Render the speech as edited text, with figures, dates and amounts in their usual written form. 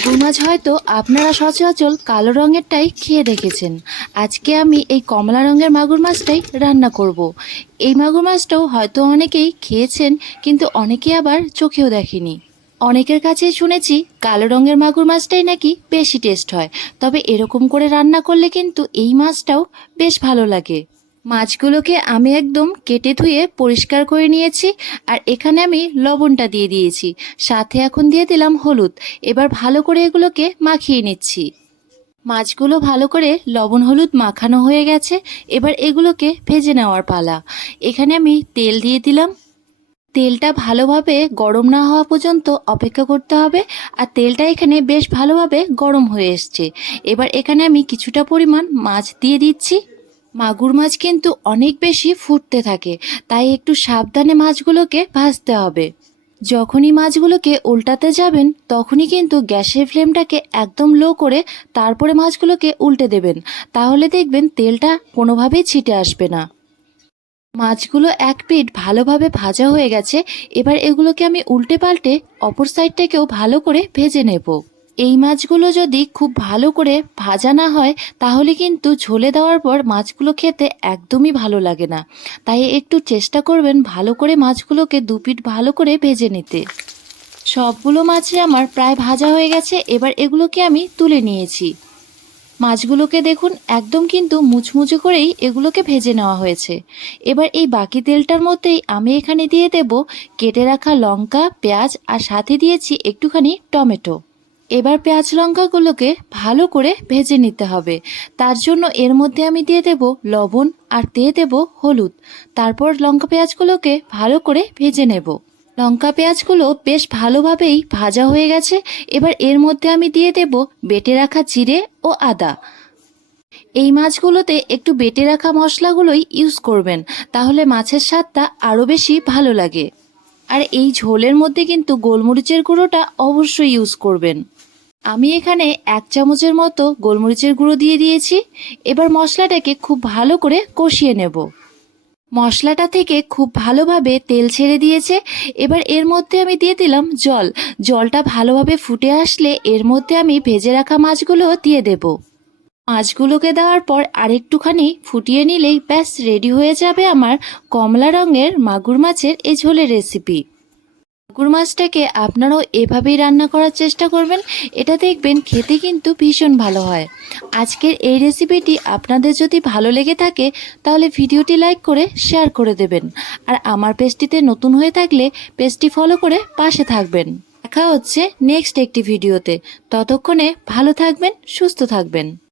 মাগুর মাছ হয়তো আপনারা সচরাচর কালো রঙেরটাই খেয়ে দেখেছেন। আজকে আমি এই কমলা রঙের মাগুর মাছটাই রান্না করব। এই মাগুর মাছটাও হয়তো অনেকেই খেয়েছেন, কিন্তু অনেকে আবার চোখেও দেখেনি। অনেকের কাছেই শুনেছি কালো রঙের মাগুর মাছটাই নাকি বেশি টেস্ট হয়, তবে এরকম করে রান্না করলে কিন্তু এই মাছটাও বেশ ভালো লাগে। মাছগুলোকে আমি একদম কেটে ধুয়ে পরিষ্কার করে নিয়েছি, আর এখানে আমি লবণটা দিয়ে দিয়েছি, সাথে এখন দিয়ে দিলাম হলুদ। এবার ভালো করে এগুলোকে মাখিয়ে নিচ্ছি। মাছগুলো ভালো করে লবণ হলুদ মাখানো হয়ে গেছে, এবার এগুলোকে ভেজে নেওয়ার পালা। এখানে আমি তেল দিয়ে দিলাম। তেলটা ভালোভাবে গরম না হওয়া পর্যন্ত অপেক্ষা করতে হবে, আর তেলটা এখানে বেশ ভালোভাবে গরম হয়ে এসছে। এবার এখানে আমি কিছুটা পরিমাণ মাছ দিয়ে দিচ্ছি। মাগুর মাছ কিন্তু অনেক বেশি ফুটতে থাকে, তাই একটু সাবধানে মাছগুলোকে ভাজতে হবে। যখনই মাছগুলোকে উল্টাতে যাবেন তখনই কিন্তু গ্যাসের ফ্লেমটাকে একদম লো করে তারপরে মাছগুলোকে উল্টে দেবেন, তাহলে দেখবেন তেলটা কোনোভাবেই ছিটে আসবে না। মাছগুলো এক পিঠ ভালোভাবে ভাজা হয়ে গেছে, এবার এগুলোকে আমি উল্টে পাল্টে অপর সাইডটাকেও ভালো করে ভেজে নেব। এই মাছগুলো যদি খুব ভালো করে ভাজা না হয় তাহলে কিন্তু ঝোলে দেওয়ার পর মাছগুলো খেতে একদমই ভালো লাগে না। তাই একটু চেষ্টা করবেন ভালো করে মাছগুলোকে দুপিঠ ভালো করে ভেজে নিতে। সবগুলো মাছই আমার প্রায় ভাজা হয়ে গেছে, এবার এগুলোকে আমি তুলে নিয়েছি। মাছগুলোকে দেখুন একদম কিন্তু মুচমুচে করেই এগুলোকে ভেজে নেওয়া হয়েছে। এবার এই বাকি তেলটার মধ্যেই আমি এখানে দিয়ে দেব কেটে রাখা লঙ্কা, পেঁয়াজ, আর সাথে দিয়েছি একটুখানি টমেটো। এবার পেঁয়াজ লঙ্কাগুলোকে ভালো করে ভেজে নিতে হবে। তার জন্য এর মধ্যে আমি দিয়ে দেব লবণ আর দিয়ে দেব হলুদ। তারপর লঙ্কা পেঁয়াজগুলোকে ভালো করে ভেজে নেব। লঙ্কা পেঁয়াজগুলো বেশ ভালোভাবেই ভাজা হয়ে গেছে, এবার এর মধ্যে আমি দিয়ে দেব বেটে রাখা জিরে ও আদা। এই মাছগুলোতে একটু বেটে রাখা মশলাগুলোই ইউজ করবেন, তাহলে মাছের স্বাদটা আরও বেশি ভালো লাগে। আর এই ঝোলের মধ্যে কিন্তু গোলমরিচের গুঁড়োটা অবশ্যই ইউজ করবেন। আমি এখানে 1 চামচের মতো গোলমরিচের গুঁড়ো দিয়ে দিয়েছি। এবার মশলাটাকে খুব ভালো করে কষিয়ে নেব। মশলাটা থেকে খুব ভালোভাবে তেল ছেড়ে দিয়েছে, এবার এর মধ্যে আমি দিয়ে দিলাম জল। জলটা ভালোভাবে ফুটে আসলে এর মধ্যে আমি ভেজে রাখা মাছগুলো দিয়ে দেব। মাছগুলোকে দেওয়ার পর আরেকটুখানি ফুটিয়ে নিলেই ব্যাস রেডি হয়ে যাবে আমার কমলা রঙের মাগুর মাছের এই ঝোলের রেসিপি। মাগুর মাছটাকে আপনারাও এভাবেই রান্না করার চেষ্টা করবেন, এটা দেখবেন খেতে কিন্তু ভীষণ ভালো হয়। আজকের এই রেসিপিটি আপনাদের যদি ভালো লেগে থাকে তাহলে ভিডিওটি লাইক করে শেয়ার করে দেবেন, আর আমার পেজটিতে নতুন হয়ে থাকলে পেজটি ফলো করে পাশে থাকবেন। দেখা হচ্ছে নেক্সট একটি ভিডিওতে। ততক্ষণে ভালো থাকবেন, সুস্থ থাকবেন।